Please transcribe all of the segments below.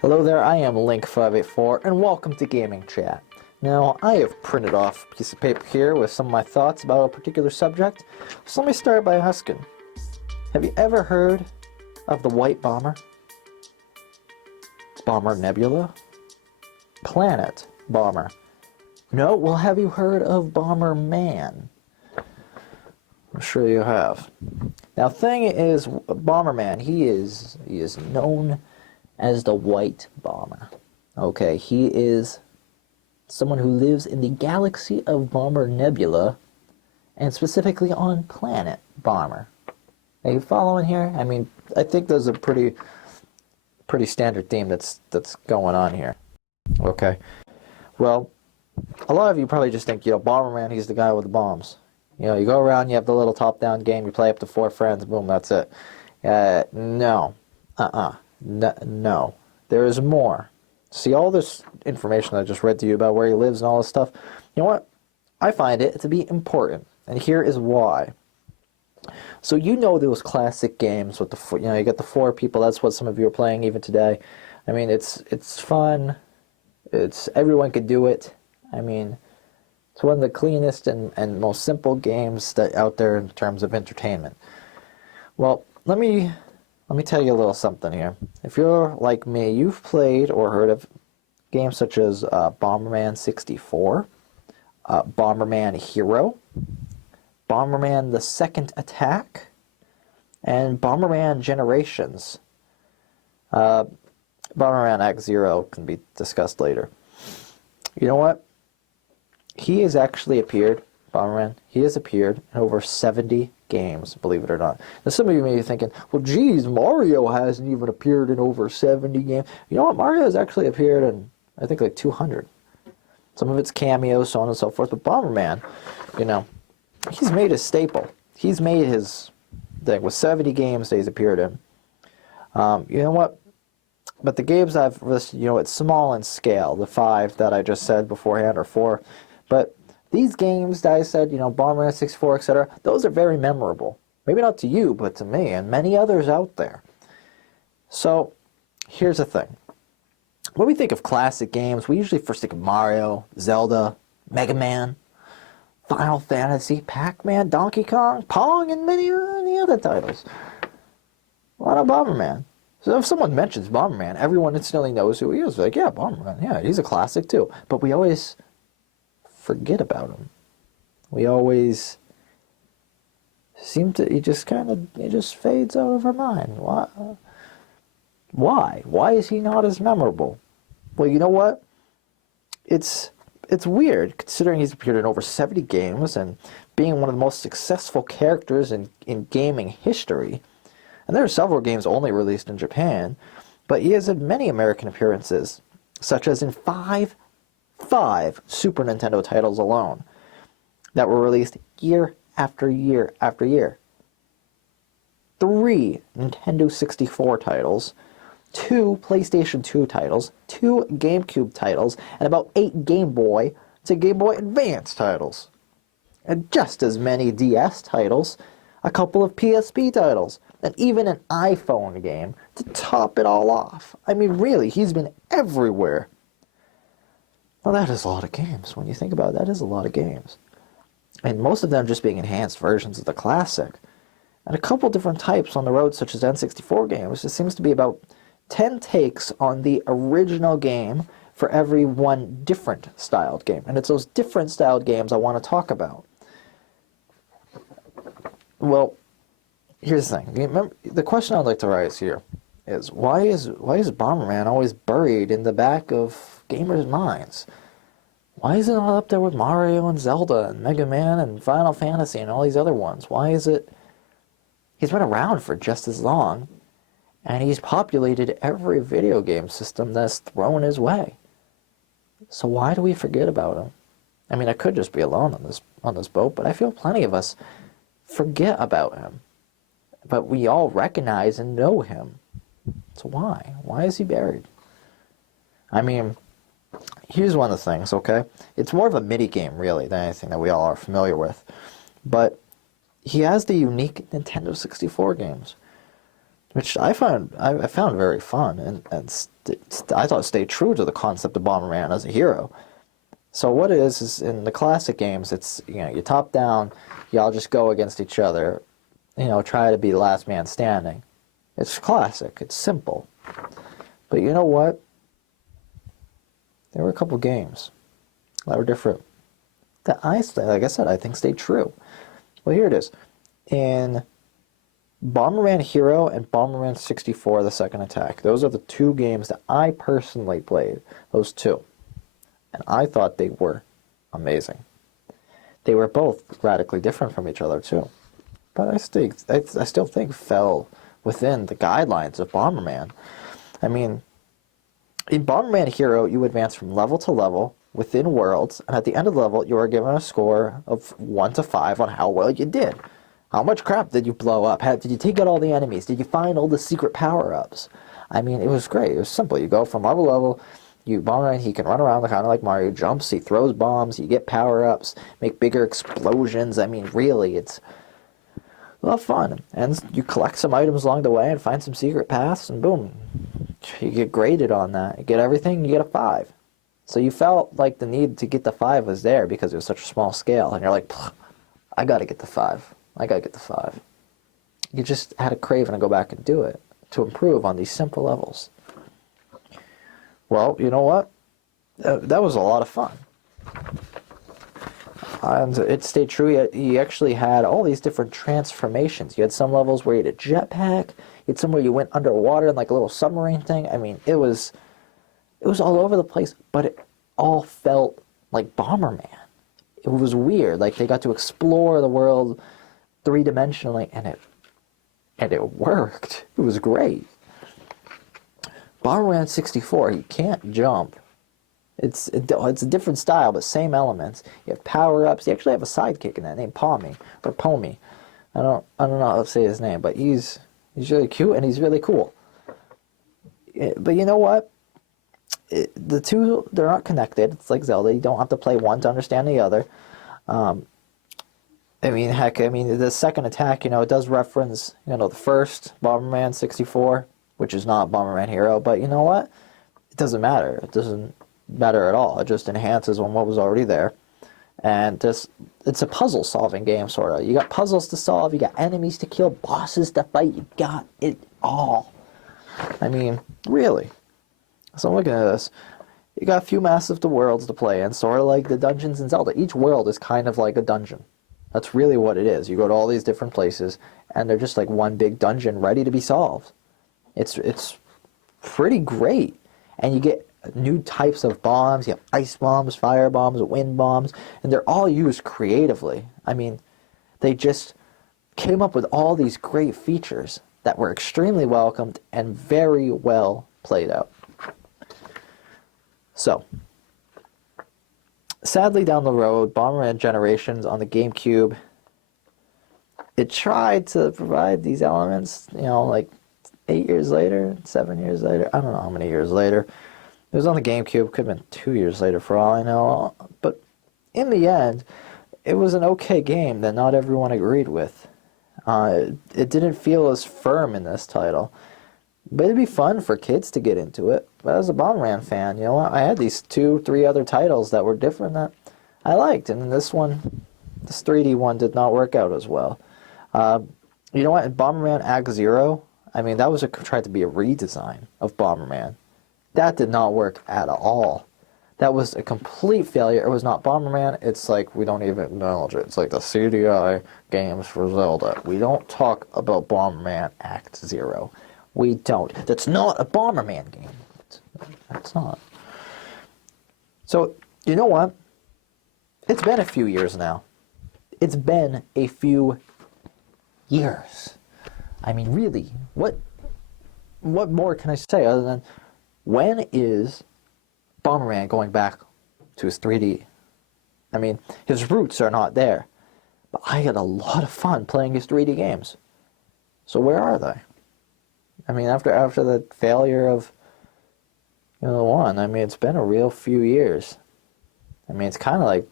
Hello there, I am Link584, and welcome to Gaming Chat. Now, I have printed off a piece of paper here with some of my thoughts about a particular subject. So let me start by asking, have you ever heard of the White Bomber? Bomber Nebula? Planet Bomber? No? Well, have you heard of Bomberman? I'm sure you have. Now, thing is, Bomberman, he is known as the White Bomber. Okay, he is someone who lives in the galaxy of Bomber Nebula, and specifically on planet Bomber. Are you following here? I mean, I think there's a pretty standard theme that's going on here. Okay, well, a lot of you probably just think, Bomberman, he's the guy with the bombs. You go around, you have the little top-down game, you play up to 4 friends, boom, that's it. No. No. There is more. See, all this information I just read to you about where he lives and all this stuff, you know what? I find it to be important, and here is why. So those classic games with the, you get the 4 people, that's what some of you are playing even today. I mean, it's fun. Everyone could do it. I mean, it's one of the cleanest and most simple games that out there in terms of entertainment. Well, let me tell you a little something here. If you're like me, you've played or heard of games such as Bomberman 64, Bomberman Hero, Bomberman The Second Attack, and Bomberman Generations. Bomberman Act Zero can be discussed later. You know what? He has actually appeared, Bomberman, he has appeared in over 70 games, believe it or not. Now some of you may be thinking, well geez, Mario hasn't even appeared in over 70 games. You know what? Mario has actually appeared in, I think, like 200. Some of it's cameos, so on and so forth. But Bomberman, he's made his staple. He's made his thing with 70 games that he's appeared in. You know what? But the games I've listed, it's small in scale. The 5 that I just said beforehand, or 4. But these games that I said, Bomberman 64, etc., those are very memorable. Maybe not to you, but to me and many others out there. So, here's the thing. When we think of classic games, we usually first think of Mario, Zelda, Mega Man, Final Fantasy, Pac-Man, Donkey Kong, Pong, and many other titles. What about Bomberman? So if someone mentions Bomberman, everyone instantly knows who he is. Like, yeah, Bomberman, yeah, he's a classic too. But we always forget about him. We always seem to, he just fades out of our mind. Why? Why is he not as memorable? Well, you know what? It's weird, considering he's appeared in over 70 games and being one of the most successful characters in gaming history. And there are several games only released in Japan, but he has had many American appearances, such as in five Super Nintendo titles alone that were released year after year after year. 3 Nintendo 64 titles, 2 PlayStation 2 titles, 2 GameCube titles, and about 8 Game Boy to Game Boy Advance titles. And just as many DS titles, a couple of PSP titles, and even an iPhone game to top it all off. I mean, really, he's been everywhere. Well, that is a lot of games. When you think about it, that is a lot of games. And most of them just being enhanced versions of the classic. And a couple different types on the road, such as N64 games. It seems to be about 10 takes on the original game for every one different styled game. And it's those different styled games I want to talk about. Well, here's the thing. Remember, the question I'd like to raise here is why is Bomberman always buried in the back of gamers' minds? Why is it not up there with Mario and Zelda and Mega Man and Final Fantasy and all these other ones? Why is it? He's been around for just as long, and he's populated every video game system that's thrown his way. So why do we forget about him? I mean, I could just be alone on this boat, but I feel plenty of us forget about him. But we all recognize and know him. So why? Why is he buried? I mean, here's one of the things, okay? It's more of a mini-game, really, than anything that we all are familiar with. But he has the unique Nintendo 64 games. which I found very fun, I thought stayed true to the concept of Bomberman as a hero. So what it is in the classic games, it's, you know, you top down, y'all just go against each other, you know, try to be the last man standing. It's classic, it's simple. But you know what? There were a couple games that were different that like I said, I think stayed true. Well, here it is. In Bomberman Hero and Bomberman 64, The Second Attack, those are the two games that I personally played, those two. And I thought they were amazing. They were both radically different from each other, too. But I still think fell within the guidelines of Bomberman. I mean, in Bomberman Hero, you advance from level to level within worlds, and at the end of the level, you are given a score of 1 to 5 on how well you did. How much crap did you blow up? Did you take out all the enemies? Did you find all the secret power-ups? I mean, it was great. It was simple. You go from level to level, Bomberman, he can run around kind of like Mario, jumps, he throws bombs, you get power-ups, make bigger explosions. I mean, really, it's a lot of fun. And you collect some items along the way and find some secret paths, and boom, you get graded on that. You get everything, you get a 5. So you felt like the need to get the 5 was there because it was such a small scale, and you're like, I gotta get the 5. I gotta get the 5. You just had a craving to go back and do it, to improve on these simple levels. Well, you know what? That was a lot of fun. And it stayed true. He actually had all these different transformations. You had some levels where you had a jetpack. You had some where you went underwater in like a little submarine thing. I mean, it was all over the place, but it all felt like Bomberman. It was weird. Like, they got to explore the world three-dimensionally, and it worked. It was great. Bomberman 64, you can't jump. It's a different style, but same elements. You have power-ups. You actually have a sidekick in that named Pommy, or Pommy. I don't know how to say his name, but he's really cute and he's really cool. But you know what? The two, they're not connected. It's like Zelda. You don't have to play one to understand the other. I mean, heck, the Second Attack, it does reference, the first Bomberman 64, which is not Bomberman Hero, but you know what? It doesn't matter. It doesn't matter at all. It just enhances on what was already there. And it's a puzzle-solving game, sort of. You got puzzles to solve, you got enemies to kill, bosses to fight, you got it all. I mean, really. So I'm looking at this. You got a few massive worlds to play in, sort of like the dungeons in Zelda. Each world is kind of like a dungeon. That's really what it is. You go to all these different places, and they're just like one big dungeon ready to be solved. It's pretty great. And you get new types of bombs. You have ice bombs, fire bombs, wind bombs, and they're all used creatively. I mean, they just came up with all these great features that were extremely welcomed and very well played out. So, sadly down the road, Bomberman Generations on the GameCube, it tried to provide these elements, like 8 years later, 7 years later, I don't know how many years later. It was on the GameCube, could have been 2 years later for all I know, but in the end, it was an okay game that not everyone agreed with. It didn't feel as firm in this title, but it'd be fun for kids to get into it. But as a Bomberman fan, I had these 2-3 other titles that were different that I liked, and this 3D one did not work out as well. You know what? In Bomberman Act Zero, that was tried to be a redesign of Bomberman. That did not work at all. That was a complete failure. It was not Bomberman. It's like, we don't even acknowledge it. It's like the CDI games for Zelda. We don't talk about Bomberman Act Zero. We don't. That's not a Bomberman game. That's not. So, you know what? It's been a few years now. It's been a few years. Really, what more can I say other than, when is Bomberman going back to his 3D? His roots are not there. But I had a lot of fun playing his 3D games. So where are they? After the failure of the one, it's been a real few years. It's kind of like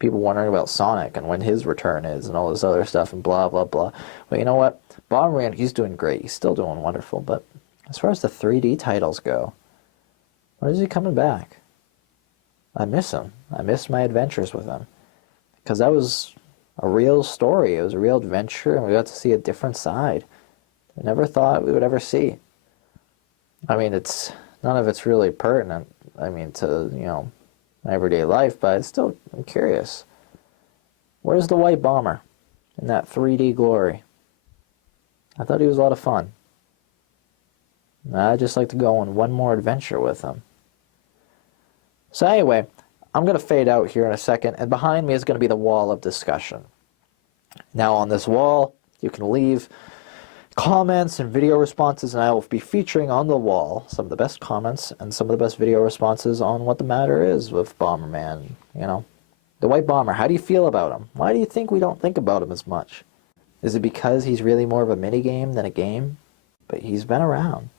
people wondering about Sonic and when his return is and all this other stuff and blah, blah, blah. But you know what? Bomberman, he's doing great. He's still doing wonderful. But as far as the 3D titles go, when is he coming back? I miss him. I miss my adventures with him. Because that was a real story. It was a real adventure, and we got to see a different side. I never thought we would ever see. I mean, none of it's really pertinent, I mean, to, you know, my everyday life, but I'm curious. Where's the white bomber in that 3D glory? I thought he was a lot of fun. I'd just like to go on one more adventure with him. So anyway, I'm going to fade out here in a second, and behind me is going to be the wall of discussion. Now on this wall, you can leave comments and video responses, and I will be featuring on the wall some of the best comments and some of the best video responses on what the matter is with Bomberman, you know. The White Bomber, how do you feel about him? Why do you think we don't think about him as much? Is it because he's really more of a minigame than a game? But he's been around.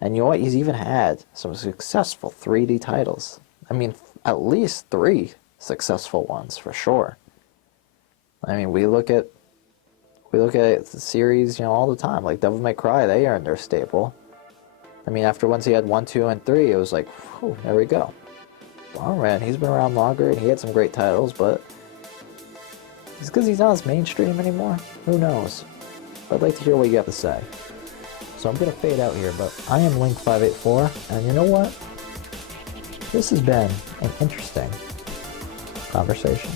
And you know what? He's even had some successful 3D titles. I mean, at least 3 successful ones, for sure. I mean, we look at the series, you know, all the time. Like Devil May Cry, they earned their staple. I mean, after once he had 1, 2, and 3, it was like, whew, there we go. Bomberman, he's been around longer, and he had some great titles, but it's because he's not as mainstream anymore. Who knows? But I'd like to hear what you have to say. So I'm going to fade out here, but I am Link584, and you know what? This has been an interesting conversation.